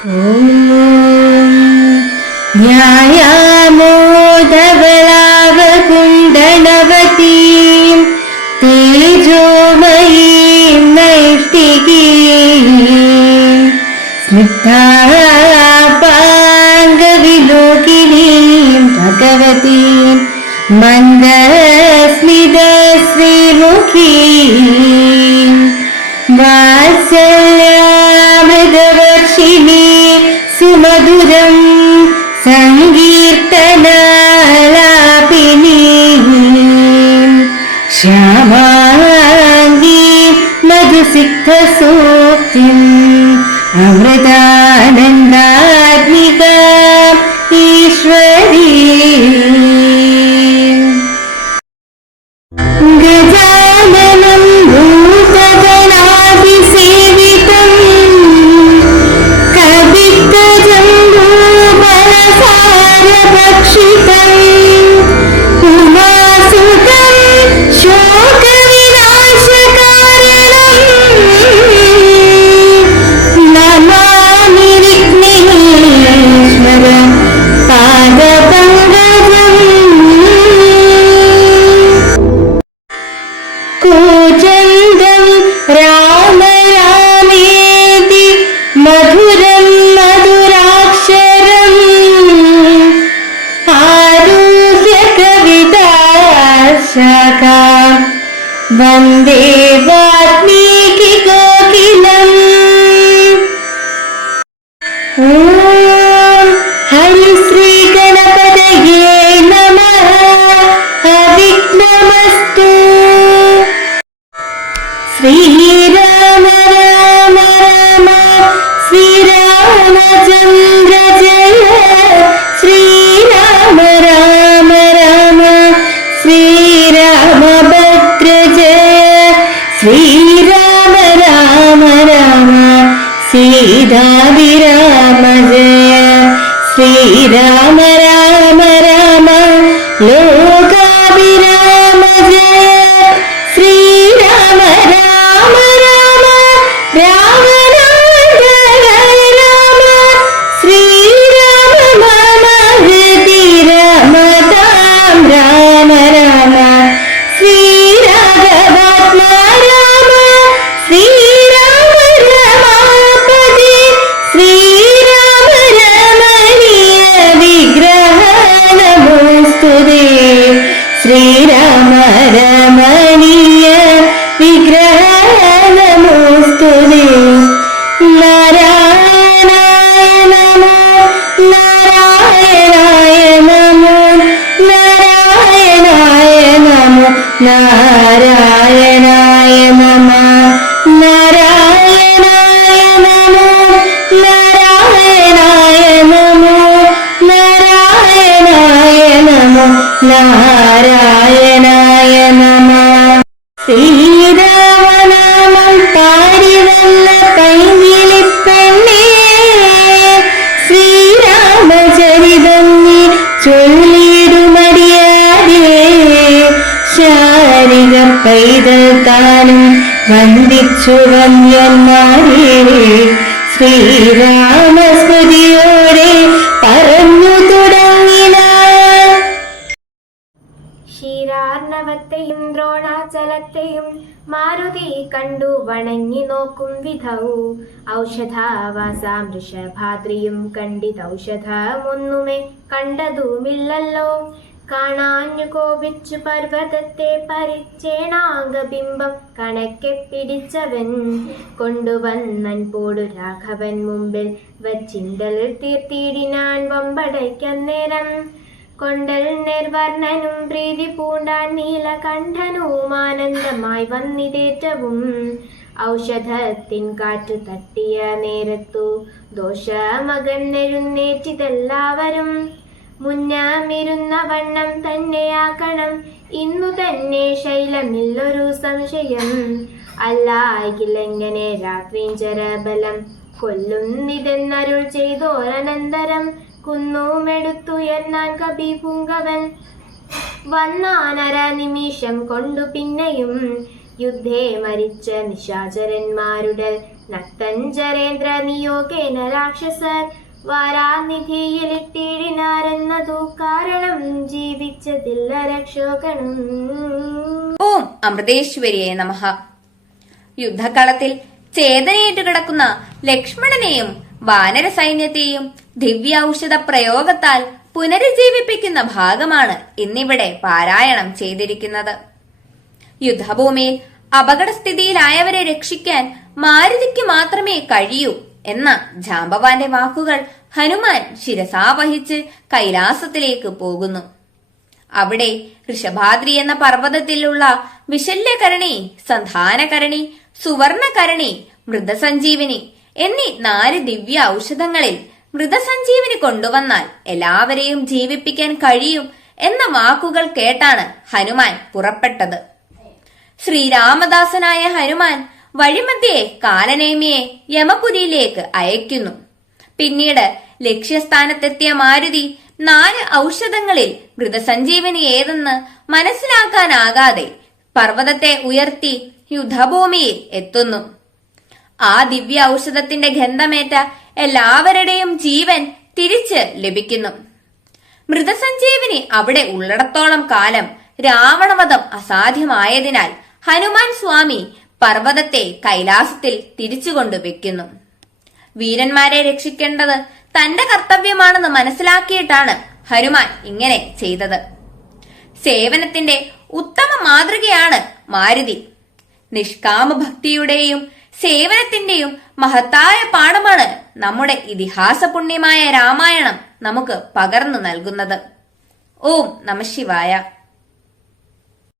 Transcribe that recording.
ന്യായാമോദവലാവകുണ്ടനവതീം തേജോമയീം നൈഷ്ഠികീം സ്നിഗ്ധാപാംഗവിലോകിനീം ഭഗവതീം മന്ദസ്മിതശ്രീമുഖീം വാത്സല്യാമൃതവർഷിണീ സുമധുരം സങ്കീർത്തനാലാപിനീം ശ്യാമാംഗീം മധുസിക്തസൂക്തിം അമൃതാനന്ദാത്മികാം ഈശ്വരീം ഗജാനനം ഭൂതഗണാതിസേവിതം കവിത്തജംബൂഫലസാരഭക്ഷിതം ഉമാസുതം ശോകവിനാശകാരണം നമാമി വിഘ്നേശ്വര പാദപങ്കജം. കൂജന്തം രാമ രാമേതി മധുരം മധുരാക്ഷരം ആരുഹ്യ കവിതാശാഖാം വന്ദേ വാൽമീകി കോകിലം. ഓം ഹരിശ്രീ ഗണപതയേ നമഃ. അവിഘ്നമസ്തു. ശ്രീരാമ രാമ രാമ ശ്രീരാമചന്ദ്ര ജയ. ശ്രീരാമ രാമ രാമ ശ്രീരാമഭദ്ര ജയ. ശ്രീരാമ രാമ രാമ സീതാഭിരാമ ജയ. ശ്രീരാമ രാമ രാമ ലോകാഭിരാമ ജയ. ശ്രീരാമ രാമ രാമ രാമനാഥ രാമ. ശ്രീരാമ മമ ഹൃദി രമതാം രാമ രാമ. ശ്രീരാഘവാത്മാ രാമ. ശ്രീരാമ രമാപതി. ശ്രീരാമ രമണീയ വിഗ്രഹ നമോസ്തുതേ. ശ്രീരാമ രമണീയ വിഗ്രഹ നമോസ്തുതേ. നാരായണായ നമോ നാരായണായ നമോ നാരായണായ നമോ നാരായണായ നമ. നാരായണായ നമോ നാരായണായ നമോ നാരായണായ നമോ നാരായണായ നമ. ശ്രീരാമനാമം പാടി വന്ന പൈങ്കിളിപ്പെണ്ണേ ശ്രീരാമചരിതം നീ ചൊല്ലിടുമടിയാതെ. ശാരിക പൈതൽ താനും വന്ദിച്ചു വന്യന്മാരെ ശ്രീരാമസ്മൃതിയോടെ പറഞ്ഞു തുടങ്ങിന. ക്ഷീരാർണവത്തെയും ദ്രോണാചലത്തെയും മാരുതി കണ്ടു വണങ്ങി നോക്കും വിധൗ. ഔഷധാവാസാം വൃഷഭാദ്രിയും കണ്ടിതൗഷധമൊന്നുമേ കണ്ടതുമില്ലല്ലോ. കാണാഞ്ഞു കോപിച്ചു പർവ്വതത്തെ പരിച്ചേണാംഗബിംബം കണക്കെ പിടിച്ചവൻ കൊണ്ടുവന്നൻപോടു രാഘവൻ മുമ്പിൽ വച്ചിണ്ടൽ തീർത്തിടിനാൻ വമ്പടയ്ക്കന്നേരം. കൊണ്ടൽ നിർവർണനും പ്രീതി പൂണ്ടാൻ നീലകണ്ഠനും ആനന്ദമായി വന്നിതേറ്റവും. ഔഷധത്തിൻ കാറ്റു തട്ടിയ നേരത്തു ദോഷമകന്നെഴുന്നേറ്റിതെല്ലാവരും. മുന്നമിരുന്ന വണ്ണം തന്നെയാക്കണം ഇന്നു തന്നെ ശൈലമില്ലൊരു സംശയം. അല്ലായില്ലെങ്ങനെ രാത്രീഞ്ചരബലം കൊല്ലുന്നിതെന്നരുൾ ചെയ്തോരനന്തരം. കുന്നുമെടുത്തുയർന്നാൻ കപിപുങ്കവൻ വന്നാനര നിമിഷം കൊണ്ടു പിന്നെയും. യുദ്ധേ മരിച്ച നിശാചരന്മാരുടെ നക്തഞ്ചരേന്ദ്ര നിയോഗേന രാക്ഷസർ വാരാനിധിയിലിട്ടിടിനാരെന്നതു കാരണം ജീവിച്ചതില്ല രക്ഷോഗണം. ഓം അമൃതേശ്വരിയെ നമഃ. യുദ്ധകളത്തിൽ ചേതനയേറ്റു കിടക്കുന്ന ലക്ഷ്മണനെയും വാനര സൈന്യത്തെയും ദിവ്യ ഔഷധ പ്രയോഗത്താൽ പുനരുജ്ജീവിപ്പിക്കുന്ന ഭാഗമാണ് ഇന്നിവിടെ പാരായണം ചെയ്തിരിക്കുന്നത്. യുദ്ധഭൂമിയിൽ അപകടസ്ഥിതിയിലായവരെ രക്ഷിക്കാൻ മാരുതിക്ക് മാത്രമേ കഴിയൂ എന്ന ജാംബവാന്റെ വാക്കുകൾ ഹനുമാൻ ശിരസാവഹിച്ച് കൈലാസത്തിലേക്ക് പോകുന്നു. അവിടെ ഋഷഭാദ്രി എന്ന പർവ്വതത്തിലുള്ള വിശല്യകരണി, സന്ധാനകരണി, സുവർണകരണി, മൃതസഞ്ജീവിനി എന്നീ 4 ദിവ്യ ഔഷധങ്ങളിൽ മൃതസഞ്ജീവിനി കൊണ്ടുവന്നാൽ എല്ലാവരെയും ജീവിപ്പിക്കാൻ കഴിയും എന്ന വാക്കുകൾ കേട്ടാണ് ഹനുമാൻ പുറപ്പെട്ടത്. ശ്രീരാമദാസനായ ഹനുമാൻ വഴിമധ്യേ കാലനേമിയെ യമപുരിയിലേക്ക് അയക്കുന്നു. പിന്നീട് ലക്ഷ്യസ്ഥാനത്തെത്തിയ മാരുതി 4 ഔഷധങ്ങളിൽ മൃതസഞ്ജീവനി ഏതെന്ന് മനസ്സിലാക്കാനാകാതെ പർവ്വതത്തെ ഉയർത്തി യുദ്ധഭൂമിയിൽ എത്തുന്നു. ആ ദിവ്യ ഔഷധത്തിന്റെ ഗന്ധമേറ്റ എല്ലാവരുടെയും ജീവൻ തിരിച്ച് ലഭിക്കുന്നു. മൃതസഞ്ജീവനി അവിടെ ഉള്ളിടത്തോളം കാലം രാവണവധം അസാധ്യമായതിനാൽ ഹനുമാൻ സ്വാമി പർവ്വതത്തെ കൈലാസത്തിൽ തിരിച്ചുകൊണ്ടു വെക്കുന്നു. വീരന്മാരെ രക്ഷിക്കേണ്ടത് തന്റെ കർത്തവ്യമാണെന്ന് മനസ്സിലാക്കിയിട്ടാണ് ഹനുമാൻ ഇങ്ങനെ ചെയ്തത്. സേവനത്തിന്റെ ഉത്തമ മാതൃകയാണ് മാരുതി. നിഷ്കാമ ഭക്തിയുടെയും സേവനത്തിന്റെയും മഹത്തായ പാഠമാണ് നമ്മുടെ ഇതിഹാസ പുണ്യമായ രാമായണം നമുക്ക് പകർന്നു നൽകുന്നത്. ഓം നമഃ ശിവായ.